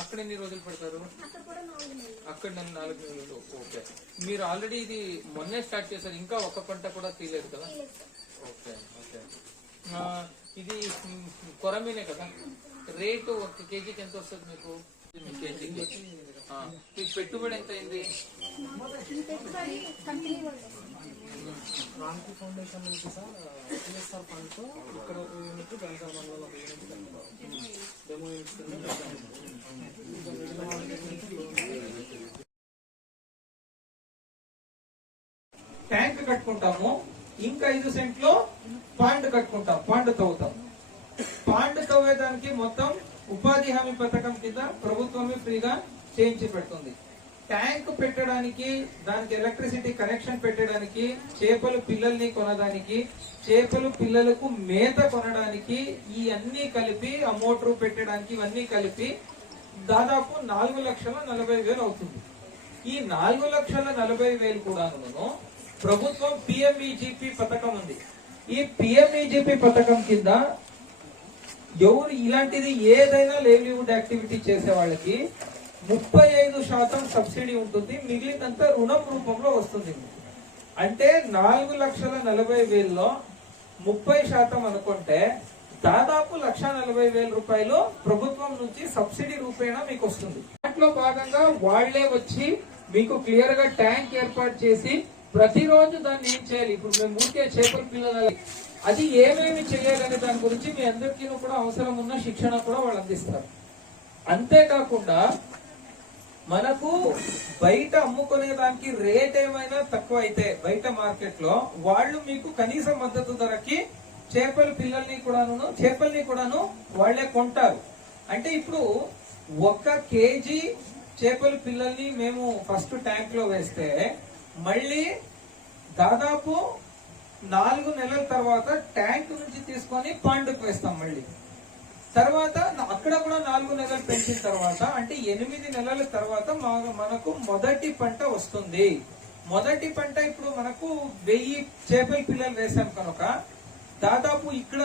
అక్కడ ఎన్ని రోజులు పెడతారు? అక్కడ 4 నెలలు. ఓకే. మీరు ఆల్రెడీ ఇది మొన్నే స్టార్ట్ చేశారు, ఇంకా ఒక పంట కూడా తీయలేదు కదా? Okay okay. ఇది కొరమీనే కదా? రేటు 1 కేజీకి ఎంత వస్తుంది మీకు? కేజీకి మీకు పెట్టుబడి ఎంత అయింది? రామ్కి ఫౌండేషన్ నుంచి సార్ టీఎస్ఆర్ ఫండ్ తో ఇక్కడ యూనిట్ బెంగాల్ మండలంలో డెమో ట్యాంక్ కట్టుకుంటాము, ఇంకా 5 సెంట్లో పాండ్ కట్టుకుంటాం, పాండ్ తవ్వుతాం. పాండ్ తవ్వేదానికి మొత్తం ఉపాధి హామీ పథకం కింద ప్రభుత్వమే ఫ్రీగా చేయించి పెడుతుంది. ట్యాంక్ పెట్టడానికి, దానికి ఎలక్ట్రిసిటీ కనెక్షన్ పెట్టడానికి, చేపల పిల్లల్ని కొనడానికి, చేపల పిల్లలకు మేత కొనడానికి, ఈ అన్ని కలిపి ఆ మోటార్ పెట్టడానికి ఇవన్నీ కలిపి దాదాపు 4,40,000 అవుతుంది. ఈ 4,40,000 కూడాను ప్రభుత్వం పిఎంఈజీపీ పథకం ఉంది. ఈ పిఎంఈజీపీ పథకం కింద ఎవరు ఇలాంటిది ఏదైనా లైవ్లీవుడ్ యాక్టివిటీ చేసే వాళ్ళకి 35% సబ్సిడీ ఉంటుంది, మిగిలినంతా రుణం రూపంలో వస్తుంది. అంటే 4,40,000లో 30% అనుకుంటే దాదాపు 1,40,000 రూపాయలు ప్రభుత్వం నుంచి సబ్సిడీ రూపేణా మీకు వస్తుంది. దాంట్లో భాగంగా వాళ్లే వచ్చి మీకు క్లియర్ గా ట్యాంక్ ఏర్పాటు చేసి ప్రతిరోజు దాన్ని ఏం చేయాలి, ఇప్పుడు మేము ఊరికే చేపల పిల్లలు అది ఏమేమి చేయాలనే దాని గురించి మీ అందరికీ కూడా అవసరం ఉన్న శిక్షణ కూడా వాళ్ళు అందిస్తారు. అంతేకాకుండా మనకు బయట అమ్ముకునే దానికి రేట్ ఏమైనా తక్కువ అయితే బయట మార్కెట్ లో వాళ్ళు మీకు కనీస మద్దతు ధరకి చేపల పిల్లల్ని కూడాను వాళ్లే కొంటారు. అంటే ఇప్పుడు 1 కేజీ చేపల పిల్లల్ని మేము ఫస్ట్ ట్యాంక్ లో వేస్తే మళ్ళీ దాదాపు 4 నెలల తర్వాత ట్యాంక్ నుంచి తీసుకొని పాండుకు వేస్తాం. మళ్ళీ తర్వాత అక్కడ కూడా 4 నెలలు పెంచిన తర్వాత అంటే 8 నెలల తర్వాత మనకు మొదటి పంట వస్తుంది. మొదటి పంట ఇప్పుడు మనకు 1000 చేపల పిల్లలు వేసాం కనుక దాదాపు ఇక్కడ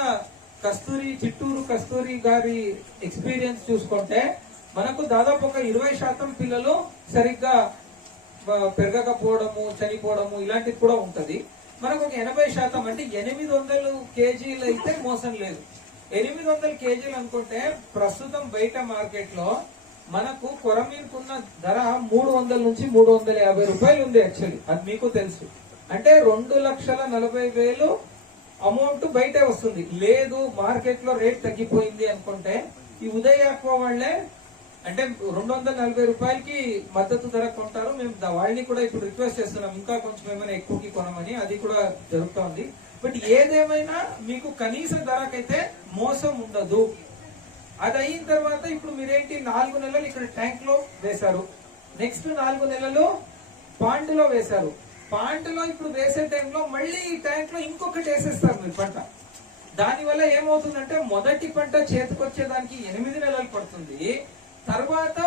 చిట్టూరు కస్తూరి గారి ఎక్స్పీరియన్స్ చూసుకుంటే మనకు దాదాపు ఒక 20% పిల్లలు సరిగ్గా పెరగకపోవడము, చనిపోవడము ఇలాంటిది కూడా ఉంటది. మనకు ఒక 80% అంటే 800 కేజీలు అయితే మోసం లేదు. 800 కేజీలు అనుకుంటే ప్రస్తుతం బయట మార్కెట్ లో మనకు కొరమీనుకున్న ధర 300 నుంచి 350 రూపాయలు ఉంది. యాక్చువల్లీ అది మీకు తెలుసు. అంటే 2,40,000 అమౌంట్ బయటే వస్తుంది. లేదు మార్కెట్ లో రేట్ తగ్గిపోయింది అనుకుంటే ఈ ఉదయ్ ఆక్వా వాళ్లే అంటే 240 రూపాయలకి మద్దతు ధర కొంటారు. మేము వాళ్ళని కూడా ఇప్పుడు రిక్వెస్ట్ చేస్తున్నాం ఇంకా కొంచెం ఏమైనా ఎక్కువకి కొనమని, అది కూడా జరుగుతోంది. బట్ ఏదేమైనా మీకు కనీస ధరకైతే మోసం ఉండదు. అది అయిన తర్వాత ఇప్పుడు మీరేంటి 4 నెలలు ఇక్కడ ట్యాంక్ లో వేశారు, నెక్స్ట్ 4 నెలలు పాండ్ లో వేశారు. పాండ్ లో ఇప్పుడు వేసే టైంలో మళ్ళీ ఈ ట్యాంక్ లో ఇంకొకటి వేసేస్తారు మీరు పంట. దానివల్ల ఏమవుతుందంటే మొదటి పంట చేతికొచ్చేదానికి 8 నెలలు పడుతుంది. తర్వాత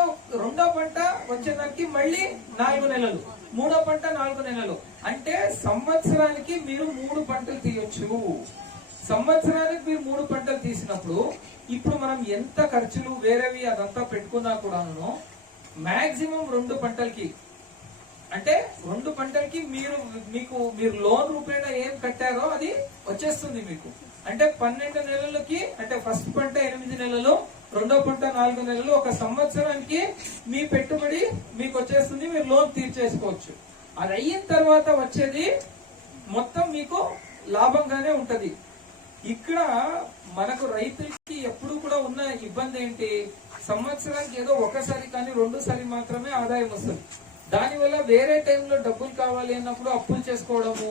రెండో పంట వచ్చేదానికి మళ్ళీ 4 నెలలు, మూడో పంట 4 నెలలు. అంటే సంవత్సరానికి మీరు 3 పంటలు తీయొచ్చు. సంవత్సరానికి మీరు 3 పంటలు తీసినప్పుడు ఇప్పుడు మనం ఎంత ఖర్చులు వేరేవి అదంతా పెట్టుకున్నా కూడాను మాక్సిమం 2 పంటలకి అంటే 2 పంటలకి మీరు లోన్ రూపేణా ఏం కట్టారో అది వచ్చేస్తుంది మీకు. అంటే 12 నెలలకి అంటే ఫస్ట్ పంట 8 నెలలు, రెండో పంట 4 నెలలు, ఒక సంవత్సరానికి మీ పెట్టుబడి మీకు వచ్చేస్తుంది. మీరు లోన్ తీర్చేసుకోవచ్చు. అది అయిన తర్వాత వచ్చేది మొత్తం మీకు లాభంగానే ఉంటది. ఇక్కడ మనకు రైతులకి ఎప్పుడు కూడా ఉన్న ఇబ్బంది ఏంటి, సంవత్సరానికి ఏదో ఒకసారి కానీ 2 సారి మాత్రమే ఆదాయం వస్తుంది. దానివల్ల వేరే టైంలో డబ్బులు కావాలి అన్నప్పుడు అప్పులు చేసుకోవడము,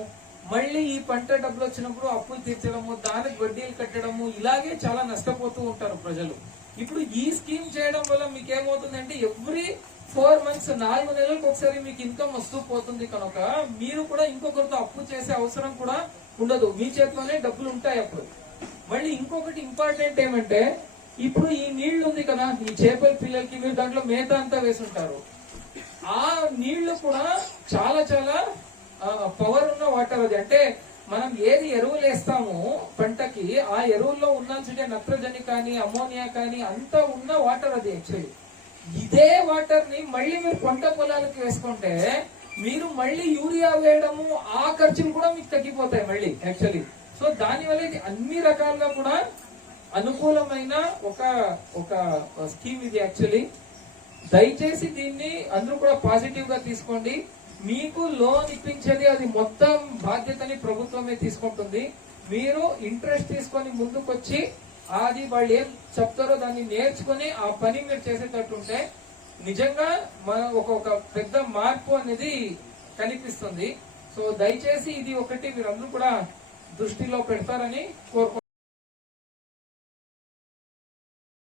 మళ్ళీ ఈ పంట డబ్బులు వచ్చినప్పుడు అప్పులు తీర్చడము, దానికి వడ్డీలు కట్టడము, ఇలాగే చాలా నష్టపోతూ ఉంటారు ప్రజలు. ఇప్పుడు ఈ స్కీమ్ చేయడం వల్ల మీకు ఏమవుతుందంటే ఎవ్రీ 4 మంత్స్ 4 నెలలకు ఒకసారి మీకు ఇన్కమ్ వస్తూ పోతుంది కనుక మీరు కూడా ఇంకొకరితో అప్పు చేసే అవసరం కూడా ఉండదు. మీ చేతిలోనే డబ్బులు ఉంటాయి అప్పుడు. మళ్ళీ ఇంకొకటి ఇంపార్టెంట్ ఏమంటే ఇప్పుడు ఈ నీళ్లు ఉంది కదా, ఈ చేపల పిల్లలకి మీరు దాంట్లో మేత అంతా వేసుంటారు. ఆ నీళ్లు కూడా చాలా చాలా పవర్ ఉన్న వాటర్. అది అంటే మనం ఏది ఎరువులు వేస్తామో పంటకి ఆ ఎరువుల్లో ఉండాల్సిందే నత్రజని కానీ అమోనియా కానీ అంతా ఉన్న వాటర్ అది. యాక్చువల్లీ ఇదే వాటర్ ని మళ్ళీ మీరు పంట పొలాలకు వేసుకుంటే మీరు మళ్ళీ యూరియా వేయడము ఆ ఖర్చులు కూడా మీకు తగ్గిపోతాయి మళ్ళీ యాక్చువల్లీ. సో దానివల్ల ఇది అన్ని రకాలుగా కూడా అనుకూలమైన ఒక ఒక స్కీమ్ ఇది యాక్చువల్లీ. దయచేసి దీన్ని అందరూ కూడా పాజిటివ్ గా తీసుకోండి. మీకు లోన్ ఇప్పించేది అది మొత్తం బాధ్యతని ప్రభుత్వమే తీసుకుంటుంది. మీరు ఇంట్రెస్ట్ తీసుకొని ముందుకొచ్చి అది వాళ్ళు ఏం చెప్తారో దాన్ని నేర్చుకుని ఆ పని మీరు చేసేటట్టుంటే నిజంగా మన ఒక పెద్ద మార్పు అనేది కనిపిస్తుంది. సో దయచేసి ఇది ఒకటి మీరందరూ కూడా దృష్టిలో పెడతారని కోరుకుంటున్నాను.